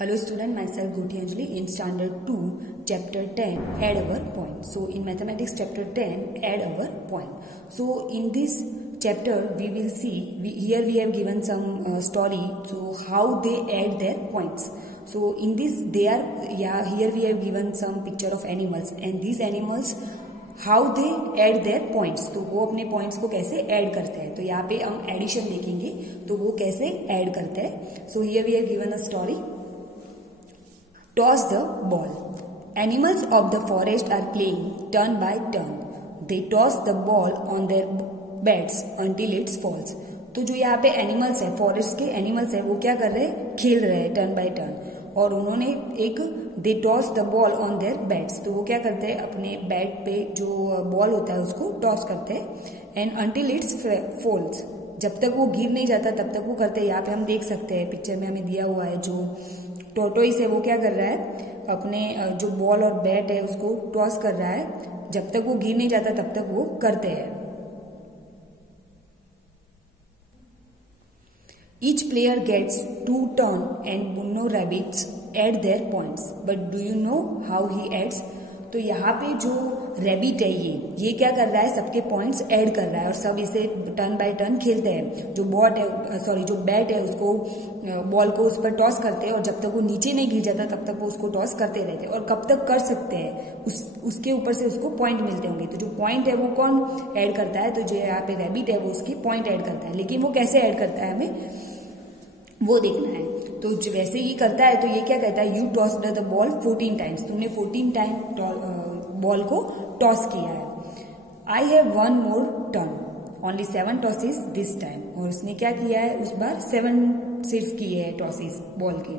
Hello student, myself Goti Anjali in standard 2 chapter 10 add our point. So in mathematics chapter 10 add our point. So in this chapter we will see here we have given some story, so how they add their points. So in this here we have given some picture of animals and these animals how they add their points. तो वो अपने points को कैसे add करते हैं, तो यहाँ पे हम addition देखेंगे तो वो कैसे add करते हैं. So here we have given a story. Toss the ball. Animals of the forest are playing turn by turn. They toss the ball on their beds until it falls. तो जो यहाँ पे एनिमल्स है, forest के animals है, वो क्या कर रहे हैं, खेल रहे हैं टर्न बाय टर्न. और उन्होंने एक they toss the ball on their beds, तो वो क्या करते हैं अपने बेड पे जो बॉल होता है उसको टॉस करते हैं. एंड अंटिल इट्स फॉल्स, जब तक वो गिर नहीं जाता तब तक वो करते हैं. यहाँ पे हम देख सकते हैं पिक्चर में हमें दिया हुआ है जो टोटोइस है वो क्या कर रहा है, अपने जो बॉल और बैट है उसको टॉस कर रहा है. जब तक वो गिर नहीं जाता तब तक वो करते हैं. Each player gets 2 turn and Bunno rabbits add their points. But do you know how he adds? तो यहाँ पे जो रैबिट है ये क्या कर रहा है, सबके पॉइंट्स ऐड कर रहा है और सब इसे टर्न बाय टर्न खेलते हैं. जो बैट है उसको बॉल को उस पर टॉस करते हैं और जब तक वो नीचे नहीं गिर जाता तब तक वो उसको टॉस करते रहते हैं. और कब तक कर सकते हैं उसके ऊपर से उसको पॉइंट मिलते होंगे. तो जो पॉइंट है वो कौन ऐड करता है, तो जो यहाँ पे रैबिट है वो उसकी पॉइंट ऐड करता है. लेकिन वो कैसे ऐड करता है हमें वो देखना है. तो वैसे ही करता है. तो ये क्या कहता है, you toss the ball 14 times, तुमने 14 टाइम बॉल को टॉस किया है. I have 1 more turn, only 7 tosses this time. और उसने क्या किया है, उस बार 7 सिर्फ किए हैं टॉसेस बॉल के.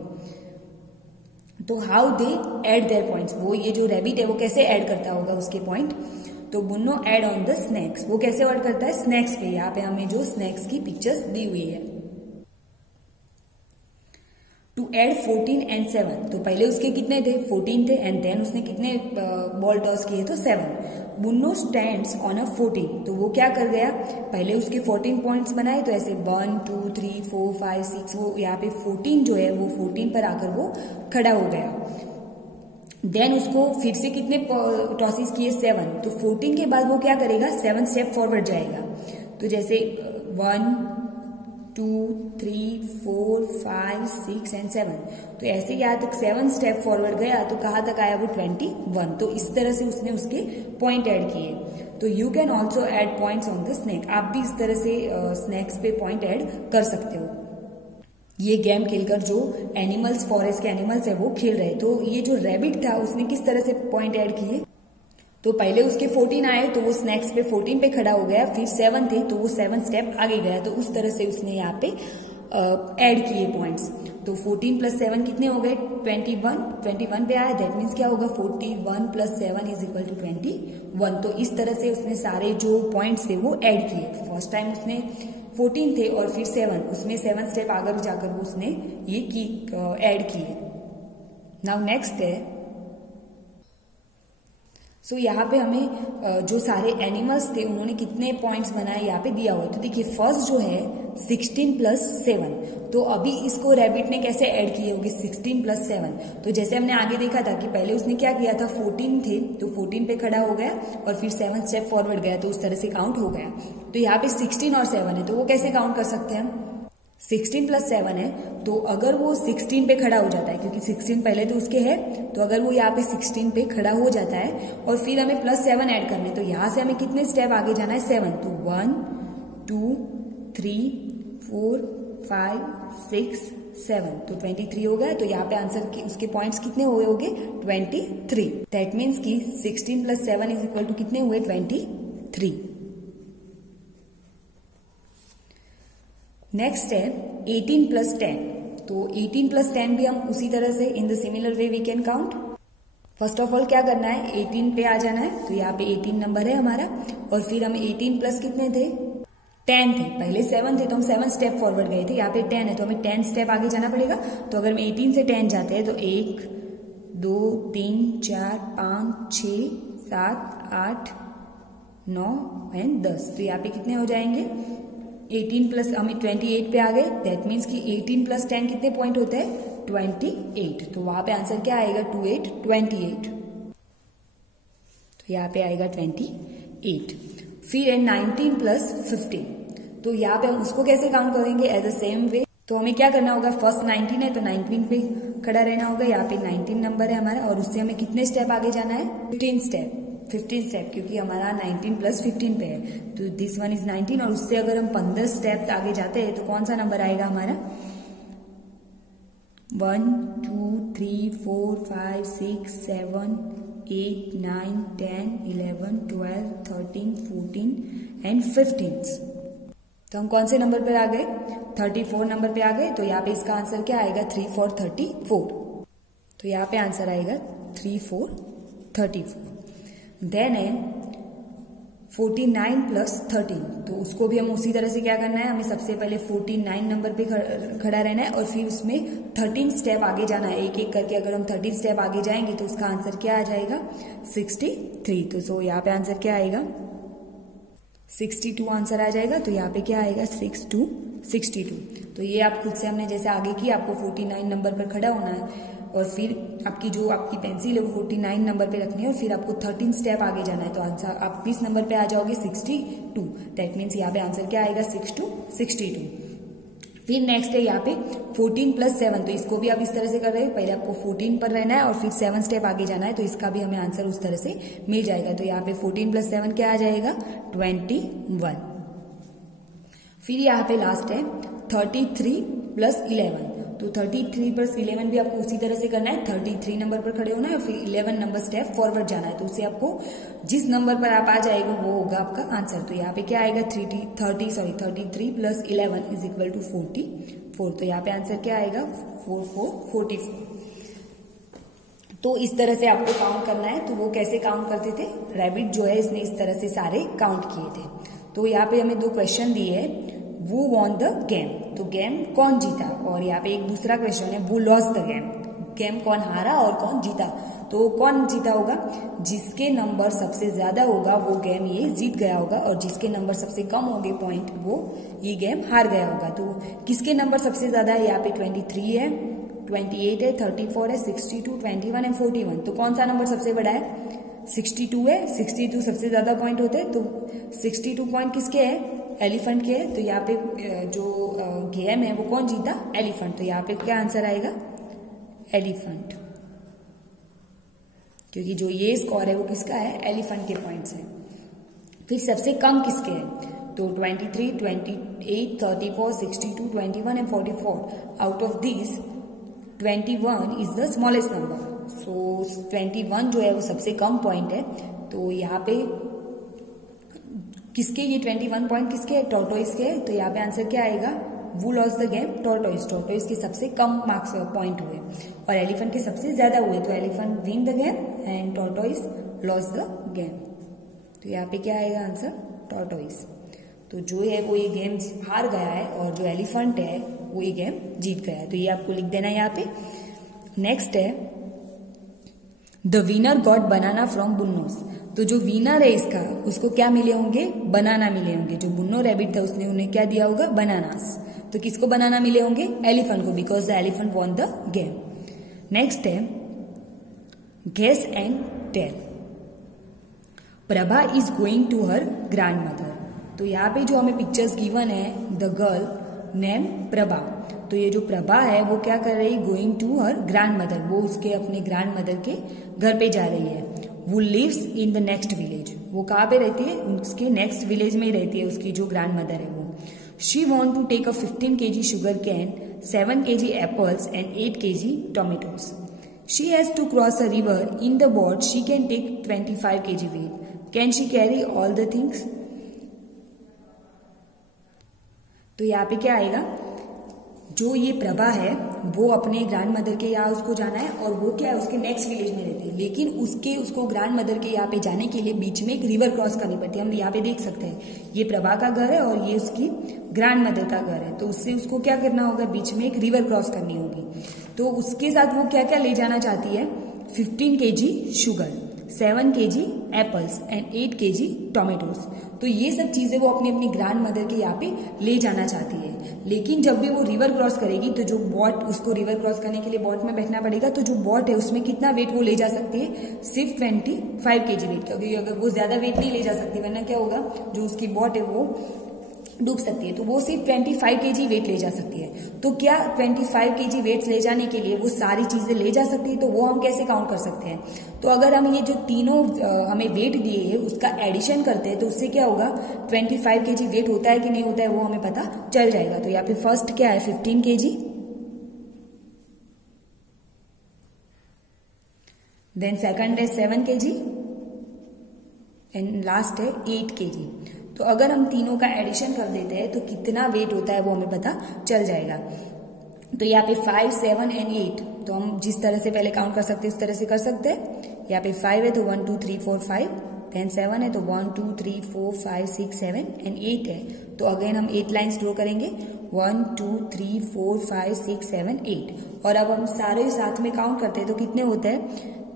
तो how they add there points, वो ये जो रैबिट है वो कैसे ऐड करता होगा उसके पॉइंट. तो बुन्नो ऐड ऑन द स्नैक्स, वो कैसे ऐड करता है, स्नैक्स पे. यहाँ पे हमें जो स्नैक्स की पिक्चर्स दी हुई है. टू एड 14 एंड 7, तो पहले उसके कितने थे, 14 थे. एंड देन उसने कितने बॉल टॉस किए, तो 7. बुन्नो स्टैंड्स ऑन अ 14, तो वो क्या कर गया, पहले उसके 14 पॉइंट्स बनाए. तो ऐसे 1 2 3 4 5 6, वो यहाँ पे 14 जो है वो 14 पर आकर वो खड़ा हो गया. देन उसको फिर से कितने टॉसेस किए, 7. तो 14 के बाद वो क्या करेगा, 7 स्टेप फॉरवर्ड जाएगा. तो जैसे 1 2 3 4 5 6 एंड 7, तो ऐसे यहाँ तक 7 स्टेप फॉरवर्ड गया. तो कहाँ तक आया वो 21. तो इस तरह से उसने उसके पॉइंट ऐड किए. तो you can also add points on the snake, आप भी इस तरह से स्नैक्स पे पॉइंट ऐड कर सकते हो. ये गेम खेलकर जो एनिमल्स, फॉरेस्ट के एनिमल्स है वो खेल रहे. तो ये जो रैबिट था उसने किस तरह से पॉइंट ऐड किए, तो पहले उसके 14 आए तो वो स्नैक्स पे 14 पे खड़ा हो गया. फिर 7 थे तो वो 7 स्टेप आगे गया. तो उस तरह से उसने यहाँ पे ऐड किए पॉइंट्स. तो 14 प्लस 7 कितने हो गए, 21 पे आया. दैट मीन्स क्या होगा, 41 प्लस 7 इज इक्वल टू 21. तो इस तरह से उसने सारे जो पॉइंट्स थे वो ऐड किए. फर्स्ट टाइम उसने 14 थे और फिर 7, उसमें 7 स्टेप आगे जाकर वो उसने ये ऐड किए. नाउ नेक्स्ट है, सो यहाँ पे हमें जो सारे एनिमल्स थे उन्होंने कितने पॉइंट्स बनाए यहाँ पे दिया हुआ है. तो देखिए फर्स्ट जो है 16 प्लस 7, तो अभी इसको रैबिट ने कैसे ऐड किए होगी, 16 प्लस 7. तो जैसे हमने आगे देखा था कि पहले उसने क्या किया था, 14 थे तो 14 पे खड़ा हो गया और फिर 7 स्टेप फॉरवर्ड गया, तो उस तरह से काउंट हो गया. तो यहाँ पे 16 और 7 है, तो वो कैसे काउंट कर सकते हैं हम, 16 प्लस 7 है. तो अगर वो 16 पे खड़ा हो जाता है, क्योंकि 16 पहले तो उसके है, तो अगर वो यहाँ पे 16 पे खड़ा हो जाता है और फिर हमें प्लस 7 ऐड करने, तो यहाँ से हमें कितने स्टेप आगे जाना है, 7. तो 1 2 3 4 5 6 7, तो 23 हो गया. तो यहाँ पे आंसर की उसके पॉइंट्स कितने हुए होंगे, 23. दैट मीन्स की 16 प्लस 7 इज इक्वल टू कितने हुए, 23. नेक्स्ट है 18 प्लस 10. तो 18 प्लस 10 भी हम उसी तरह से in the similar way we can count. First of all क्या करना है, 18 पे आ जाना है. तो यहाँ पे 18 नंबर है हमारा और फिर हम 18 प्लस कितने थे, 10 थे. पहले 7 थे तो हम 7 स्टेप फॉरवर्ड गए थे. यहाँ पे 10 है तो हमें 10 स्टेप आगे जाना पड़ेगा. तो अगर हम 18 से 10 जाते हैं तो 1 2 3 4 5 6 7 8 9 एंड 10. तो यहाँ पे कितने हो जाएंगे, 18 प्लस हम 28 पे आ गए, दैट मीन्स कि 18 प्लस 10 कितने पॉइंट होते हैं 28, तो वहां पे आंसर क्या आएगा 28, तो यहाँ पे आएगा 28। फिर है 19 प्लस 15, तो यहाँ पे हम उसको कैसे काउंट करेंगे एज अ सेम वे, तो हमें क्या करना होगा, फर्स्ट 19 है तो 19 पे खड़ा रहना होगा, यहाँ पे 19 नंबर है हमारा और उससे हमें कितने स्टेप आगे जाना है 15 स्टेप, क्योंकि हमारा 19 प्लस 15 पे है, तो दिस वन इज 19 और उससे अगर हम 15 स्टेप आगे जाते हैं तो कौन सा नंबर आएगा हमारा 1 2 3 4 5 6 7 8 9 10 11 12 13 14 एंड 15। तो हम कौन से नंबर पर आ गए 34 नंबर पे आ गए, तो यहाँ पे इसका आंसर क्या आएगा 3 4 34, तो यहाँ पे आंसर आएगा 3 4 34। देन है 49 प्लस 13, तो उसको भी हम उसी तरह से क्या करना है, हमें सबसे पहले 49 नंबर पे खड़ा रहना है और फिर उसमें 13 स्टेप आगे जाना है, एक एक करके अगर हम 13 स्टेप आगे जाएंगे तो उसका आंसर क्या आ जाएगा 63, तो सो यहाँ पे आंसर क्या आएगा 62 आंसर आ जाएगा, तो यहाँ पे क्या आएगा 62। तो ये आप खुद से हमने जैसे आगे की, आपको 49 नंबर पर खड़ा होना है और फिर आपकी पेंसिल है वो 49 नंबर पे रखनी है और फिर आपको 13 स्टेप आगे जाना है, तो आंसर आप 20 नंबर पे आ जाओगे 62, दैट मीन्स यहाँ पे आंसर क्या आएगा 62। फिर नेक्स्ट है यहाँ पे 14 प्लस 7, तो इसको भी आप इस तरह से कर रहे हैं, पहले आपको 14 पर रहना है और फिर 7 स्टेप आगे जाना है, तो इसका भी हमें आंसर उस तरह से मिल जाएगा, तो यहाँ पे 14 प्लस 7 क्या आ जाएगा 21। फिर यहाँ पे लास्ट है 33 प्लस 11, तो 33 प्लस 11 भी आपको उसी तरह से करना है, 33 नंबर पर खड़े होना है और फिर 11 नंबर स्टेप फॉरवर्ड जाना है, तो उससे आपको जिस नंबर पर आप आ जाएगा वो होगा आपका आंसर, तो यहाँ पे क्या आएगा 33 प्लस 11 इज इक्वल टू 44, तो यहाँ पे आंसर क्या आएगा 44। तो इस तरह से आपको काउंट करना है, तो वो कैसे काउंट करते थे, रैबिट जो है इसने इस तरह से सारे काउंट किए थे। तो यहाँ पे हमें 2 क्वेश्चन दिए है, वो वॉन द गेम, तो गेम कौन जीता, और यहाँ पे एक दूसरा क्वेश्चन है वो लॉस द गेम कौन हारा और कौन जीता, तो कौन जीता होगा, जिसके नंबर सबसे ज्यादा होगा वो गेम ये जीत गया होगा और जिसके नंबर सबसे कम होंगे पॉइंट वो ये गेम हार गया होगा। तो किसके नंबर सबसे ज्यादा है, यहाँ पे 23 है, 28 है, 34 है, 62, 21 एंड 41, तो कौन सा नंबर सबसे बड़ा है 62 है, 62 सबसे ज्यादा पॉइंट होते हैं, तो 62 पॉइंट किसके है एलिफेंट के है, तो यहाँ पे जो गेम है वो कौन जीता एलिफेंट, तो यहाँ पे क्या आंसर आएगा एलिफेंट, क्योंकि जो ये स्कोर है वो किसका है एलिफेंट के पॉइंट्स है। फिर सबसे कम किसके है, तो 23, 28, 34, 62, 21 and 44, out of this 21 is the smallest number, so 21 जो है वो सबसे कम पॉइंट है, तो यहाँ पे किसके ये 21 पॉइंट किसके है टॉर्टोइस के है, तो यहाँ पे आंसर क्या आएगा वो लॉस द गेम टॉर्टोइस के सबसे कम मार्क्स पॉइंट हुए और एलिफेंट के सबसे ज्यादा हुए, तो elephant win the game and tortoise loss the game, तो यहाँ पे क्या आएगा आंसर टॉर्टोइस, तो जो है वो ये गेम हार गया है और जो एलिफेंट है वो ये गेम जीत गया है, तो ये आपको लिख देना है यहाँ पे। नेक्स्ट है the winner got banana from बुन्नोस, तो जो विनर है इसका उसको क्या मिले होंगे बनाना मिले होंगे, जो बुन्नो रैबिट था उसने उन्हें क्या दिया होगा बनानास, तो किसको बनाना मिले होंगे एलिफेंट को, because the elephant won the game. Next है guess and tell, Prabha is going to her grand mother, तो यहाँ पे जो हमें पिक्चर्स गिवन है द गर्ल नेम प्रभा, तो ये जो प्रभा है वो क्या कर रही है going to her grand mother, वो उसके अपने ग्रैंड मदर के घर पे जा रही है। वो lives in the next village, वो कहाँ पे रहती है उसके नेक्स्ट विलेज में ही रहती है उसकी जो ग्रैंड मदर है वो। She want to take a 15 kg sugar cane, 7 kg apples and 8 kg tomatoes, she has to cross a river, in the boat she can take 25 kg weight, can she carry all the things, तो यहाँ पे क्या आएगा जो ये प्रभा है वो अपने ग्रैंड मदर के यहाँ उसको जाना है और वो क्या है उसके नेक्स्ट विलेज में रहती है, लेकिन उसको ग्रैंड मदर के यहाँ पे जाने के लिए बीच में एक रिवर क्रॉस करनी पड़ती है। हम यहाँ पे देख सकते हैं ये प्रभा का घर है और ये उसकी ग्रैंड मदर का घर है, तो उससे उसको क्या करना होगा बीच में एक रिवर क्रॉस करनी होगी, तो उसके साथ वो क्या क्या ले जाना चाहती है 15 kg sugar, 7 kg apples and 8 kg tomatoes. तो ये सब चीजें वो अपनी अपनी ग्रैंड मदर के यहाँ पे ले जाना चाहती है। लेकिन जब भी वो रिवर क्रॉस करेगी तो जो बॉट, उसको रिवर क्रॉस करने के लिए बॉट में बैठना पड़ेगा, तो जो बॉट है उसमें कितना वेट वो ले जा सकती है, सिर्फ 25 kg वेट, क्योंकि अगर वो ज्यादा वेट नहीं ले जा सकती वरना क्या होगा, जो उसकी बॉट है वो डूब सकती है। तो वो सिर्फ 25 kg वेट ले जा सकती है। तो क्या 25 kg वेट ले जाने के लिए वो सारी चीजें ले जा सकती है? तो वो हम कैसे काउंट कर सकते हैं? तो अगर हम ये जो तीनों हमें वेट दिए हैं उसका एडिशन करते हैं तो उससे क्या होगा, 25 kg वेट होता है कि नहीं होता है वो हमें पता चल जाएगा। तो यहाँ पे फर्स्ट क्या है 15 kg, देन सेकंड है 7 kg एंड लास्ट है 8 kg। तो अगर हम तीनों का एडिशन कर देते हैं तो कितना वेट होता है वो हमें पता चल जाएगा। तो यहाँ पे 5, 7 एंड 8, तो हम जिस तरह से पहले काउंट कर सकते हैं उस तरह से कर सकते हैं। यहाँ पे 5 है तो 1 2 3 4 5, देन 7 है तो 1 2 3 4 5 6 7 एंड 8 है तो अगेन हम 8 लाइन्स ड्रॉ करेंगे, 1 2 3 4 5 6 7 8। और अब हम सारे साथ में काउंट करते हैं तो कितने होते हैं,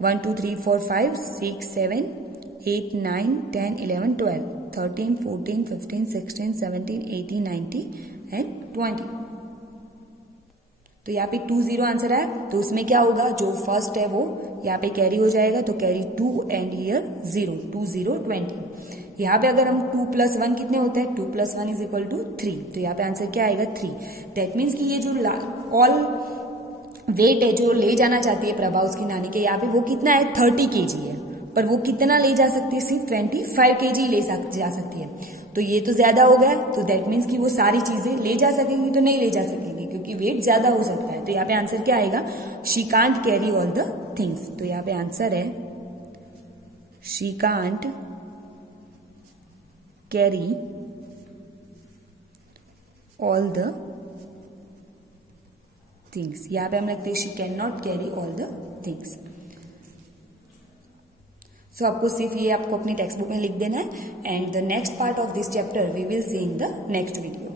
1 2 3 4 5 6 7 8 9 10 11 12 13 14 15 16 17 18 19 एंड 20। तो यहाँ पे 20 आंसर है, तो उसमें क्या होगा, जो फर्स्ट है वो यहाँ पे कैरी हो जाएगा, तो कैरी 2 एंड हियर 0, 2 0 20। यहाँ पे अगर हम 2 + 1 कितने होते हैं, 2 + 1 = 3। तो यहाँ पे आंसर क्या आएगा 3। दैट मीन्स कि ये जो ऑल वेट है जो ले जाना चाहती है प्रभा उसकी नानी के यहाँ पे, वो कितना है 30 kg है, पर वो कितना ले जा सकती है, सिर्फ 25 kg ले जा सकती है। तो ये तो ज्यादा हो गया, तो दैट मीन्स कि वो सारी चीजें ले जा सकेंगी तो नहीं ले जा सकेंगी क्योंकि वेट ज्यादा हो सकता है। तो यहाँ पे आंसर क्या आएगा, she can't carry all the things. तो यहाँ पे आंसर है she can't carry all the things. यहाँ पे हम लिखते हैं she can not carry all the things. So आपको सिर्फ ये आपको अपनी टेक्स्ट बुक में लिख देना है and the next part of this chapter we will see in the next video.